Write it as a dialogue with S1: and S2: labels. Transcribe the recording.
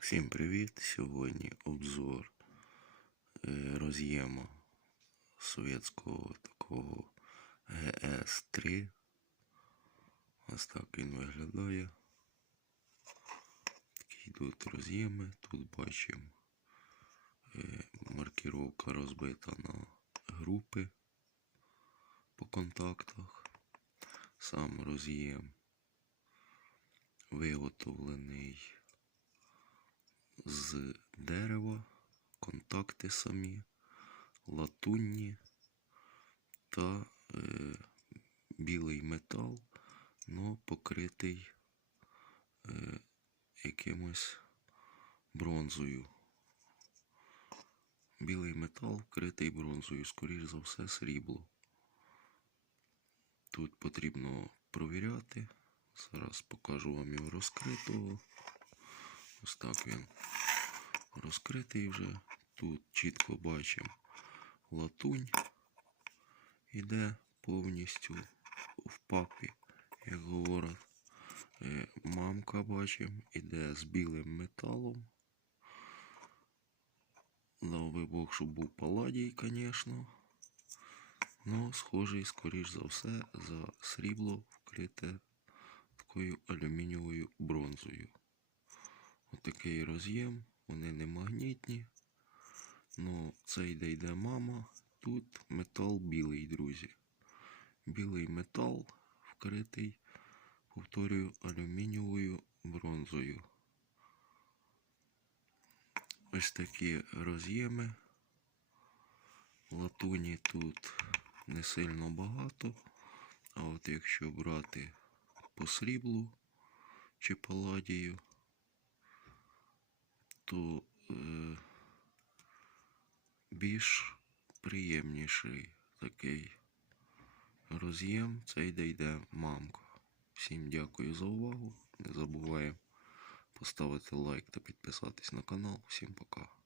S1: Всім привіт! Сьогодні обзор е, роз'єму совєтського такого ГС-3. Ось так він виглядає. Такі йдуть роз'єми. Тут бачимо е, маркіровка розбита на групи по контактах. Сам роз'єм виготовлений з дерева, контакти самі, латунні та е, білий метал, но покритий е, якимось бронзою. Білий метал вкритий бронзою, скоріш за все, срібло. Тут потрібно провіряти. Зараз покажу вам його розкритого. Ось так він розкритий вже. Тут чітко бачимо латунь іде повністю в папі, як говорять. Е, Мамка бачимо, іде з білим металом. Дав би Бог, щоб був паладій, звісно. Ну, схожий, скоріш за все, за срібло вкрите такою алюмінієвою бронзою. Отакий роз'єм, вони не магнітні. Ну, це йде йде мама. Тут метал білий, друзі. Білий метал вкритий, повторюю, алюмінієвою бронзою. Ось такі роз'єми. Латуні тут не сильно багато. А от якщо брати по сріблу чи паладію, то е, більш приємніший такий роз'єм. Це йде йде мамка. Всім дякую за увагу. Не забуваємо поставити лайк та підписатись на канал. Всім пока.